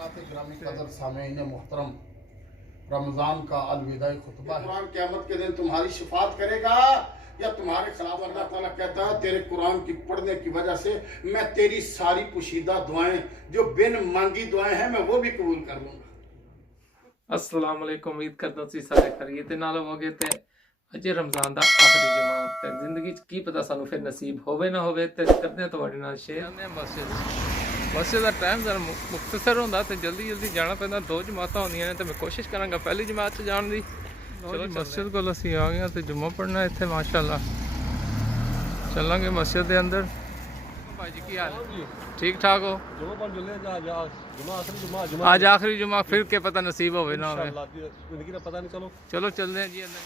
ग्रामी कदर सामीन मोहतरम, रमज़ान का अलविदाई खुतबा है। कुरान क़यामत के दिन तुम्हारी शिफात करेगा या तुम्हारे खिलाफ? अल्लाह ताला कहता है तेरे कुरान की पढ़ने की वजह से मैं तेरी सारी पुशीदा दुआएं जो बिन मांगी दुआएं हैं मैं वो भी कबूल कर लूंगा। अस्सलाम वालेकुम। उम्मीद करदा तुसीं सारे खैरियत दे नाल होवोगे ते अज रमज़ान दा आखिरी जुमा ते जिंदगी च की पता सानू फिर नसीब होवे ना होवे ते करदे हां तुहाडे नाल शेयर ने मस्जिद दा टाइम जरा मुख्तसर होंदा ते जल्दी जाना पैंदा। दो जमातां होंदियां ने ते मैं कोशिश करांगा पहली जमात च जाण दी। चलो मस्जिद कोल असीं आ गए ते जुम्मा पढ़ना इत्थे माशाअल्लाह। चलांगे मस्जिद दे अंदर। भाई जी की हाल ठीक ठाक हो? आज आखिरी जुमा, फिर के पता नसीब होवे ना होवे, पता नहीं। चलो चलते हैं जी अंदर।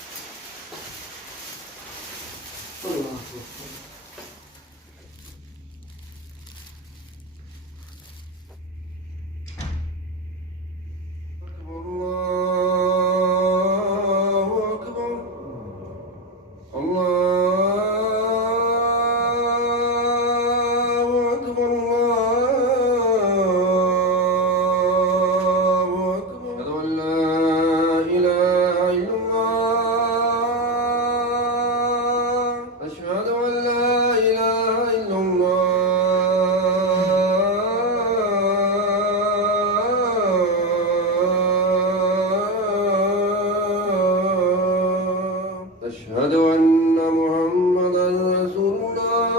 أشهد أن محمدا رسول الله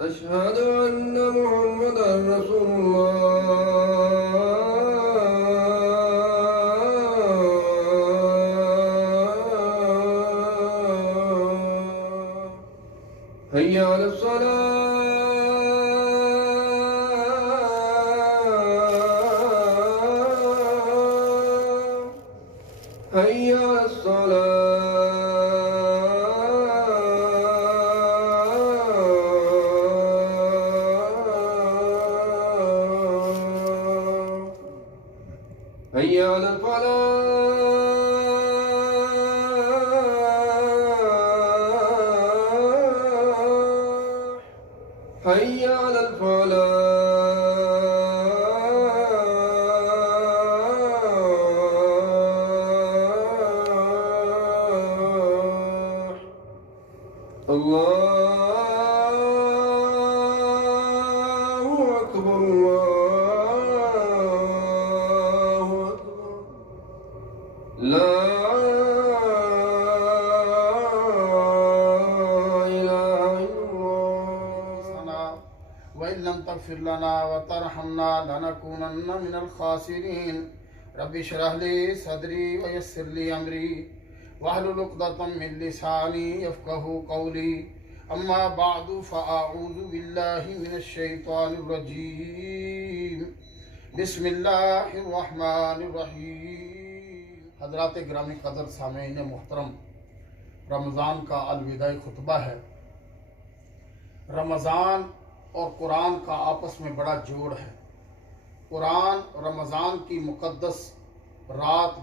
أشهد أن محمدا رسول الله حي على الصلاة حي على الصلاة حي على الفلاح حي على الفلاح الله أكبر الله أكبر لا إله إلا الله وإن لم تغفر لنا وترحمنا لنكونن من الخاسرين رب اشرح لي صدري ويسر لي أمري واحلل عقدة من لساني يفقهوا قولي أما بعد فأعوذ بالله من الشيطان الرجيم بسم الله الرحمن الرحيم حضرات ग्रामी कदर सामीन मोहतरम, रमज़ान का अलविदाई खुतबा है। रमज़ान और कुरान का आपस में बड़ा जोड़ है। कुरान रमज़ान की मुक़द्दस रात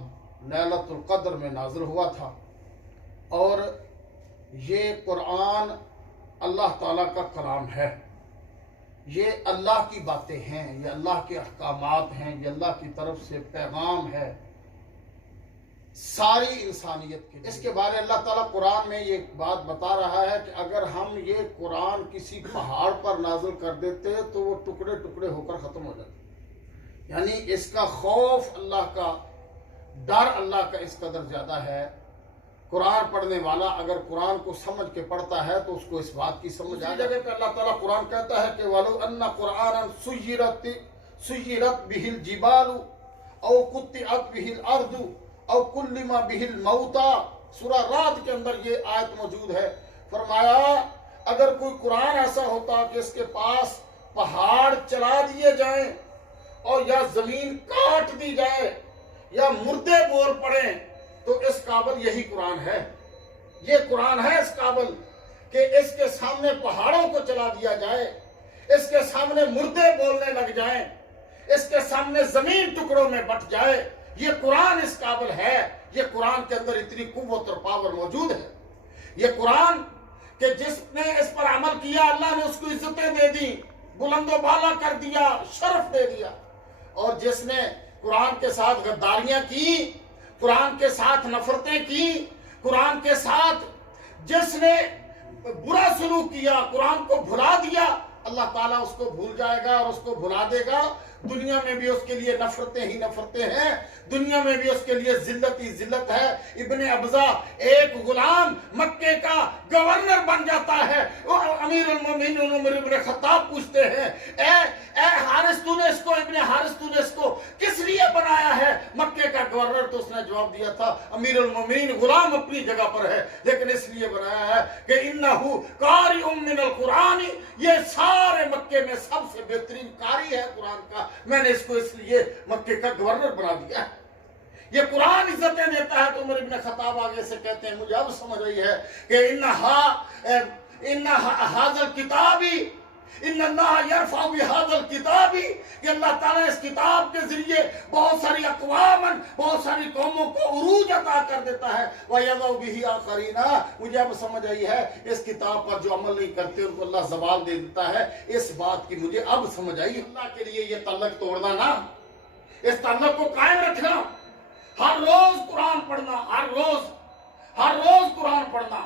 लैलतुल क़द्र में नाज़िल हुआ था और ये कुरान अल्लाह ताला का कलाम है। ये अल्लाह की बातें हैं, ये अल्लाह के अहकामात हैं, ये अल्लाह की तरफ से पैगाम है सारी इंसानियत के। इसके बारे अल्लाह ताला कुरान में ये बात बता रहा है कि अगर हम ये कुरान किसी पहाड़ पर नाज़िल कर देते तो वो टुकड़े टुकड़े होकर ख़त्म हो जाते। यानी इसका खौफ अल्लाह का, डर अल्लाह का इस कदर ज़्यादा है। कुरान पढ़ने वाला अगर कुरान को समझ के पढ़ता है तो उसको इस बात की समझ आ जगह पे अल्लाह ताला कुरान कहता है कि वलो अन्ना कुरान सुय्यरत बिहिल जिबालु औ कुत्तिअत बिहिल अर्दु औ कुल्लिमा बिहिल मौता। सूरह रात के अंदर ये आयत मौजूद है। फरमाया अगर कोई कुरान ऐसा होता कि इसके पास पहाड़ चला दिए जाएं और या जमीन काट दी जाए या मुर्दे बोल पड़े तो इस काबिल यही कुरान है। ये कुरान है इस काबिल कि इसके सामने पहाड़ों को चला दिया जाए, इसके सामने मुर्दे बोलने लग जाएं, इसके सामने जमीन टुकड़ों में बट जाए। ये कुरान इस काबिल है। ये कुरान के अंदर इतनी कुव्वत और पावर मौजूद है। ये कुरान कि जिसने इस पर अमल किया अल्लाह ने उसको इज्जतें दे दी, बुलंदो बाला कर दिया, शर्फ दे दिया। और जिसने कुरान के साथ गद्दारियां की, कुरान के साथ नफरतें की, कुरान के साथ जिसने बुरा सलूक किया, कुरान को भुला दिया, अल्लाह ताला उसको भूल जाएगा और उसको भुला देगा। दुनिया में भी उसके लिए नफरतें ही नफरतें हैं, दुनिया में भी उसके लिए जिल्लत ही जिल्लत है। इब्ने अब्जा एक गुलाम मक्के का गवर्नर बन जाता है। वो अमीर उल मोमिनीन उमर इब्ने खत्ताब पूछते हैं, ए हारिस तूने इसको, इब्ने हारिस तूने इसको किस लिए बनाया है मक्के का गवर्नर? तो उसने जवाब दिया था, अमीर उल मोमिनीन गुलाम अपनी जगह पर है, लेकिन इसलिए बनाया है कि इन्नहु कारिउम मिनल कुरान, ये सारे मक्के में सबसे बेहतरीन कारी है कुरान का, मैंने इसको इसलिए मक्के का गवर्नर बना दिया है। ये कुरान इज्जतें देता है। तो उमर इब्ने खत्ताब आगे से कहते हैं, मुझे अब समझ आई है कि इन्ना हाज़ल किताबी इन्नल्लाह यरफ़उ बिहाज़ल किताबी, कि अल्लाह ताला इस किताब के जरिए बहुत सारी अक़वामन, बहुत सारी कौमों को उरूज अता कर देता है। व यज़उ बिही आखरीना, मुझे अब समझ आई है इस किताब पर जो अमल नहीं करते उनको अल्लाह ज़वाल दे देता है। इस बात की मुझे अब समझ आई। अल्लाह के लिए ये तल्लक तोड़ना ना, इस तल्लक को कायम रखना, हर रोज कुरान पढ़ना, हर रोज कुरान पढ़ना।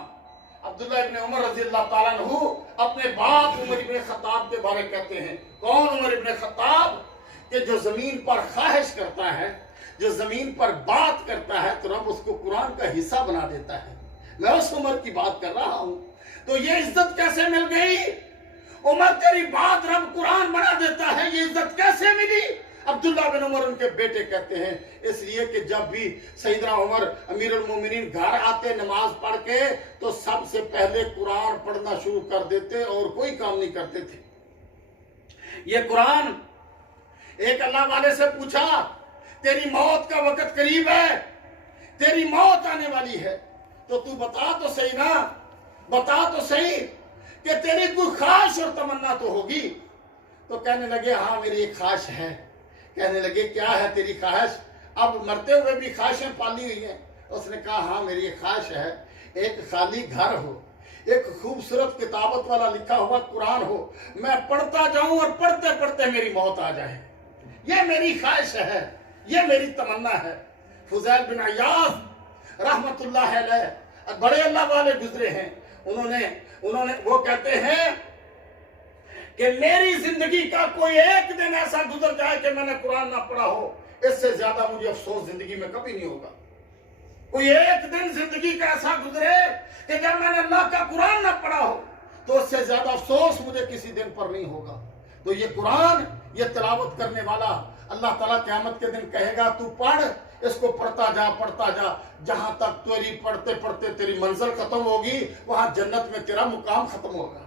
अब्दुल्लाह इब्ने उमर रज़ी अल्लाह ताला अन्हु अपने बाप उमर इब्ने खत्ताब के बारे में कहते हैं, कौन उमर इब्ने खत्ताब? कि जो जमीन पर ख्वाहिश करता है, जो जमीन पर बात करता है, तो रब उसको कुरान का हिस्सा बना देता है। मैं उस उमर की बात कर रहा हूं। तो ये इज्जत कैसे मिल गई? उमर तेरी बात रब कुरान बना देता है, ये इज्जत कैसे मिली? अब्दुल्ला बिन उमर उनके बेटे कहते हैं, इसलिए कि जब भी सैयदना उमर अमीरुल मोमिनीन घर आते नमाज पढ़ के, तो सबसे पहले कुरान पढ़ना शुरू कर देते और कोई काम नहीं करते थे। ये कुरान, एक अल्लाह वाले से पूछा, तेरी मौत का वक्त करीब है, तेरी मौत आने वाली है, तो तू बता तो सही ना, बता तो सही कि तेरी कोई ख्वाहिश और तमन्ना तो होगी। तो कहने लगे, हाँ मेरी एक ख्वाहिश है। कहने लगे, क्या है तेरी ख्वाहिश? अब मरते हुए भी ख्वाहिशें पाली हुई हैं। उसने कहा, हाँ मेरी एक ख्वाहिश है, एक खाली घर हो, एक खूबसूरत किताबत वाला लिखा हुआ कुरान हो, मैं पढ़ता जाऊं और पढ़ते पढ़ते मेरी मौत आ जाए। ये मेरी ख्वाहिश है, ये मेरी तमन्ना है। फुज़ैल बिन अय्याज़ रहमतुल्लाह अलैह बड़े अल्लाह वाले गुजरे हैं। उन्होंने वो कहते हैं कि मेरी जिंदगी का कोई एक दिन ऐसा गुजर जाए कि मैंने कुरान ना पढ़ा हो, इससे ज्यादा मुझे अफसोस जिंदगी में कभी नहीं होगा। कोई एक दिन जिंदगी का ऐसा गुजरे कि जब मैंने अल्लाह का कुरान ना पढ़ा हो, तो उससे ज्यादा अफसोस मुझे किसी दिन पर नहीं होगा। तो ये कुरान, ये तिलावत करने वाला अल्लाह ताला क़यामत के दिन कहेगा, तू पढ़, इसको पढ़ता जा, जहां तक तेरी पढ़ते पढ़ते तेरी मंजिल खत्म होगी, वहां जन्नत में तेरा मुकाम खत्म होगा।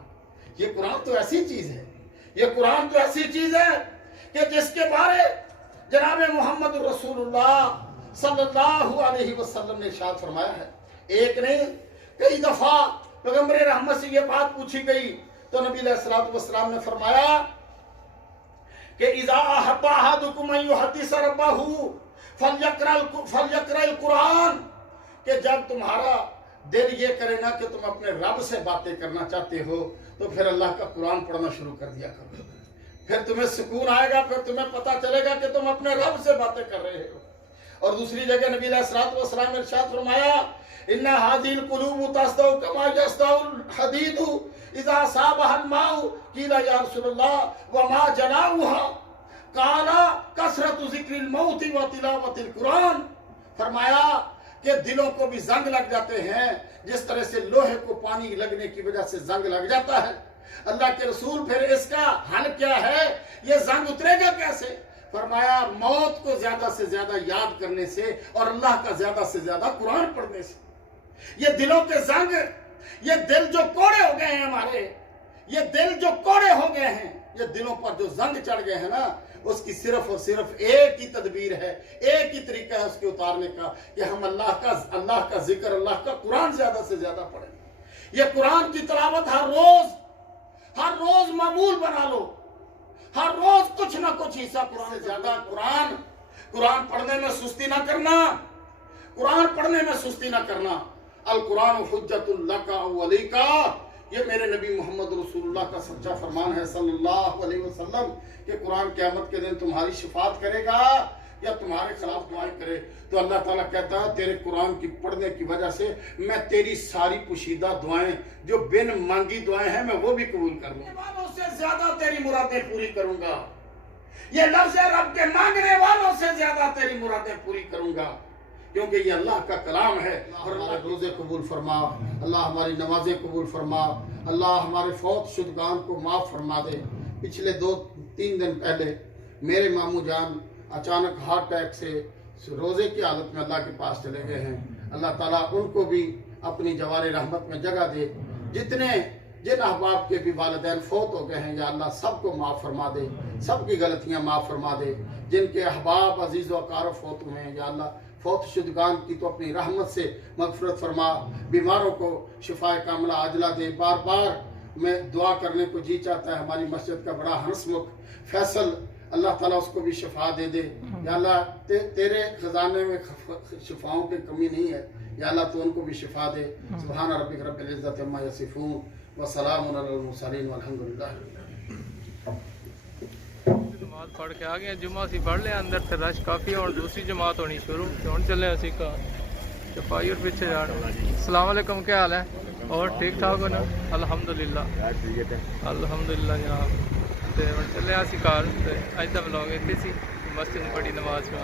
ये कुरान तो ऐसी चीज है, ये कुरान तो ऐसी चीज है कि जिसके बारे जनाब मोहम्मद रसूलुल्लाह सल्लल्लाहु अलैहि वसल्लम ने इरशाद फरमाया है। एक नहीं, कई दफा पैगंबर रहमत से ये बात पूछी गई, तो नबी अलैहिस्सलातु वस्सलाम ने फरमाया कि इज़ा अहब्बा अहदुकुम अन युहद्दिस रब्बहु फलयक़रअल कुरान, कि जब तुम्हारा दिल ये करे ना कि तुम अपने रब से बातें करना चाहते हो, तो फिर अल्लाह का कुरान पढ़ना शुरू कर दिया करो। फिर तुम्हें सुकून आएगा, फिर तुम्हें पता चलेगा कि तुम अपने रब से बातें कर रहे हो। और दूसरी जगह नबी अलैहिस्सलातु वस्सलाम ने इरशाद फरमाया, इन्ना हादिल कुलूबु तस्दउ कमा यस्दउल हदीदु इज़ा साबहल माउ कीला या रसूलल्लाह व मा जलाउहा काला कसरतु ज़िक्रिल मौत व तिलावतिल कुरान। फरमाया कि दिलों को भी जंग लग जाते हैं, जिस तरह से लोहे को पानी लगने की वजह से जंग लग जाता है। अल्लाह के रसूल, फिर इसका हल क्या है? ये जंग उतरेगा कैसे? फरमाया, मौत को ज्यादा से ज्यादा याद करने से और अल्लाह का ज्यादा से ज्यादा कुरान पढ़ने से। ये दिलों के जंग, ये दिल जो कोड़े हो गए हैं हमारे, ये दिल जो कोड़े हो गए हैं, ये दिलों पर जो जंग चढ़ गए हैं ना, उसकी सिर्फ और सिर्फ एक ही तदबीर है, एक ही तरीका है उसके उतारने का, कि हम अल्लाह का जिक्र, अल्लाह का कुरान ज्यादा से ज्यादा पढ़ें। ये कुरान की तिलावत हर रोज मामूल बना लो, हर रोज कुछ ना कुछ हिस्सा कुरान से ज्यादा कुरान पढ़ने में सुस्ती ना करना, कुरान पढ़ने में सुस्ती ना करना। अल कुरान हुज्जतुल लका व अलैका, ये मेरे नबी मोहम्मद रसूलुल्लाह का सच्चा फरमान है सल्लल्लाहु अलैहि वसल्लम कि कुरान क़यामत के दिन तुम्हारी शिफात करेगा या तुम्हारे खिलाफ दुआएं करे। तो अल्लाह ताला कहता है तेरे कुरान की पढ़ने की वजह से मैं तेरी सारी पुशीदा दुआएं जो बिन मांगी दुआएं हैं मैं वो भी कबूल कर लूंगा, वालों से ज्यादा तेरी मुरादें पूरी करूंगा। ये लफ्ज़ है रब के मांगने वालों से ज्यादा तेरी मुरादें पूरी करूंगा, क्योंकि ये अल्लाह का कलाम है। और अल्लाह रोज़े कबूल फरमा, अल्लाह हमारी नमाजें कबूल फरमा, अल्लाह हमारे फौत शुदगान को माफ़ फरमा दे। पिछले 2-3 दिन पहले मेरे मामू जान अचानक हार्ट अटैक से रोज़े की हालत में अल्लाह के पास चले गए हैं। अल्लाह ताला उनको भी अपनी जवार रहमत में जगह दे। जिन अहबाब के भी वालिदैन फौत हो गए हैं या अल्लाह सबको माफ़ फरमा दे, सबकी गलतियाँ माफ़ फरमा दे। जिनके अहबाब अजीज़ व अकारब फौत हुए हैं या अल्लाह फौत शुदगान की तो अपनी रहमत से मगफरत फरमा, बीमारों को शिफाए कामला आजला दे। बार बार मैं दुआ करने को जी चाहता है हमारी मस्जिद का बड़ा हंसमुख फैसल, अल्लाह ताला उसको भी शिफा दे दे। या अल्लाह तेरे खजाने में शिफाओं की कमी नहीं है, या अल्लाह तो उनको भी शिफा दे। सुभान रब्बिक रब्बिल इज्जति अम्मा यसिफून व सलामुन अलल मुरसलीन वल्हम्दुलिल्लाह। जमात पढ़ के आ गए, जुम्मा सी पढ़ लिया अंदर फिर रश काफ़ी और दूसरी जमात होनी शुरू हुण चले असी का सफाई और पीछे जान। अस्सलाम वालेकुम, क्या हाल है? और ठीक ठाक हो ना? अल्हम्दुलिल्लाह अल्हम्दुलिल्लाह जनाब। तो हुण चले असी घर, अज का व्लॉग इत्थे सी, मस्जिद पढ़ी नमाज में।